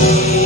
me.